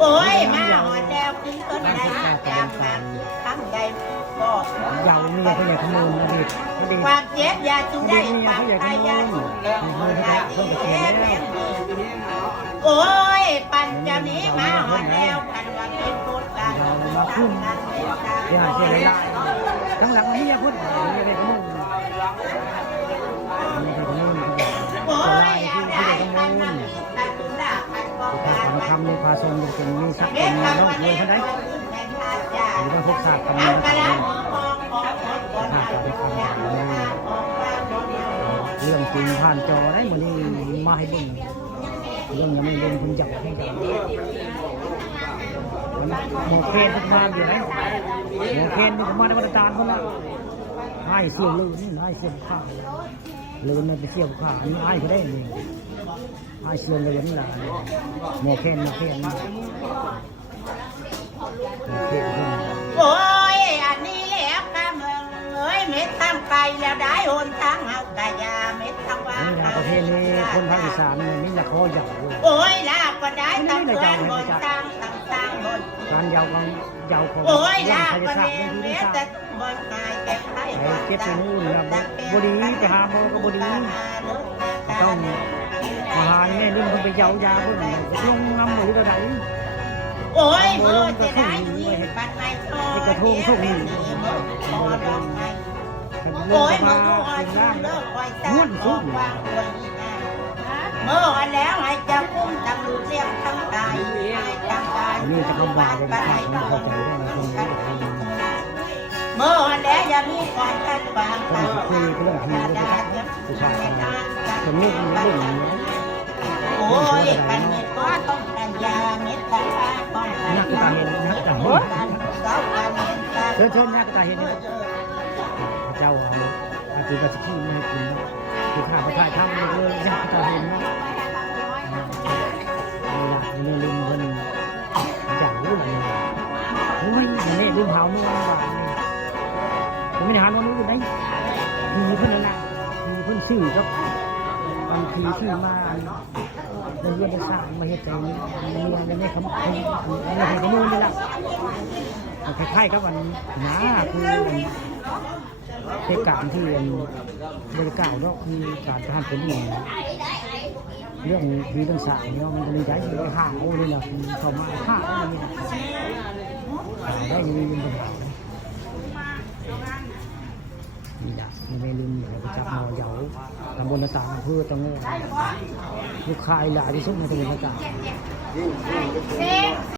โอ้ยมาหอดแล้วกินต้นได้จำมาทั้งใดก็ ยาวนี่เขาอยากขโมยอดีตความเจ็บยาจูได้ความตายยาจูโอ้ยปั่นเจ้านี้มาหอดแล้วกันว่าเป็นพุทธกัน มาพุ่งที่หาเชื่อได้ทั้งหลังมีพูดมีอะไรขโมยมีขโมย โอ้ยอะไรปั่นมาปั่นตุนดาปั่นกองกา การทำในภาษาเป็นเป็นมีสักเป็นน้องเลยเขาได้หรือว่าพวกศาสตร์กันมาเรื่องจริงผ่านจอได้หมดนี่มาให้เบิ่งเรื่องยังไม่เบิ่งคุณจับให้จับหมอเพนทุกมาอยู่ไหนหมอเพนทุกมาในวันตาคนละให้เสี่ยวลื่นให้เสี่ยวข้าลื่นมันไปเสี่ยวข้าอันนี้ให้เขาได้เองให้เสี่ยวเลยนี่แหละหมอเพนโอ้ยอันนี้แล้วข้าเมืองเอ้ยเม็ดทำไกลแล้วได้โอนทางเอากายาเม็ดทำว่า นี่นะประเทศนี้คนภาคอีสานนี่ละครใหญ่เลย โอ้ยลาก็ได้ทำสวนบนต่างบน การยาวของยาวของ โอ้ยลาก็เลี้ยงเม็ดแต่บนกายแก่ไข่ เก็บไปนู่นนะบดีไปหาโมก็บดีต้องมาหาแม่รุ่นคนไปเยาวยาเพื่อนลงน้ำหรือระดับ โอ้ยโมจะได้ยินปัดไม่ชอบ กระทงส่งนี่ โอ้ยมึงดูอ้อยชุ่มเลิกอ้อยตาของวางอ้อยนี่นะเมื่อวันแล้วให้เจ้าคุ้มตำรวจเรียกทั้งกายทั้งกาย นี่จะคำว่าเลยนะเข้าใจได้ในคนนี้ เมื่อวันแล้วอย่ามีการขัดขวาง ก็คุยเรื่องทีเรื่องผู้ชายคนนี้เรื่องนี้ โอ้ยกันเม็ดก็ต้องกันยาเม็ดตาป้องกัน นักตาเห็นนักตาเห็นเชิญนักตาเห็นพระเจ้าเอาอาจจะกระชิ่งให้กินคือข้าพระทายทำเลยนักตาเห็นนะนี่ละเรื่องคนอย่างรุ่นเลยโอ้ยนี่รุ่นเท้านุ่งบางนี่ผมไม่ได้หาโน่นนู่นได้มีเพื่อนนั่งมีเพื่อนสื่อครับบางทีสื่อมาในเรื่องได้สร้างมาเหตุใจนี้มีอะไรไม่คำอะไรเห็นกันนู่นนี่แหละคล้ายๆกับวันหนาคือเหตุการณ์ที่บริการก็คือการทหารเป็นเรื่องดีเรื่องสายเนาะมันจะมีใจอยู่ในห้างโอ้นี่แหละเขามาห้างได้ยังมีปัญหานี่แหละไม่ลืมอย่าไปจับมอเหยาตำบลต่างๆเพื่อตรงนี้ลูกค้าหลายที่สุดในตำบลต่างๆ